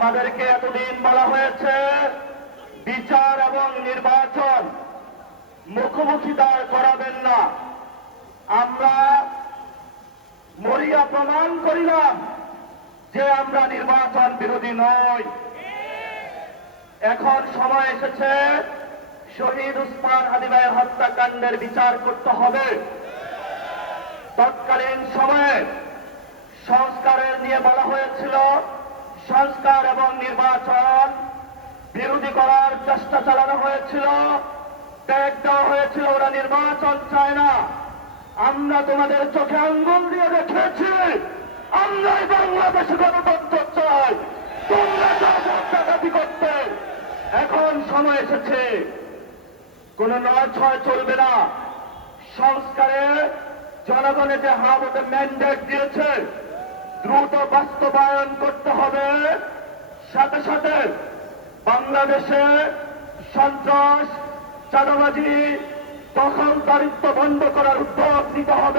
আমাদেরকে এতদিন বলা হয়েছে বিচার এবং নির্বাচন মুখোমুখি দাঁড় করাবেন না। আমরা মরিয়া প্রমাণ করিলাম যে আমরা নির্বাচন বিরোধী নই। এখন সময় এসেছে শহীদ উসমান হাদি ভাইয়ের হত্যাকাণ্ডের বিচার করতে হবে। তৎকালীন সময়ে সংস্কারের নিয়ে বলা হয়েছিল, সংস্কার এবং নির্বাচন বিরোধী করার চেষ্টা চালানো হয়েছিল, ট্যাগ দেওয়া হয়েছিল, ওরা নির্বাচন চায় না। আমরা তোমাদের চোখে আঙ্গুল দিয়ে দেখিয়েছি আমরাই বাংলাদেশে গণতন্ত্র চাই, তোমরা ডাকাতি করতে। এখন সময় এসেছে, কোন নয় ছয় চলবে না। সংস্কারে জনগণে যে হাতে ম্যান্ডেট দিয়েছে দ্রুত বাস্তবায়ন করতে হবে। সাথে সাথে বাংলাদেশে সন্ত্রাস, চাঁদাবাজি, দখলদারিত্ব বন্ধ করার উদ্যোগ নিতে হবে।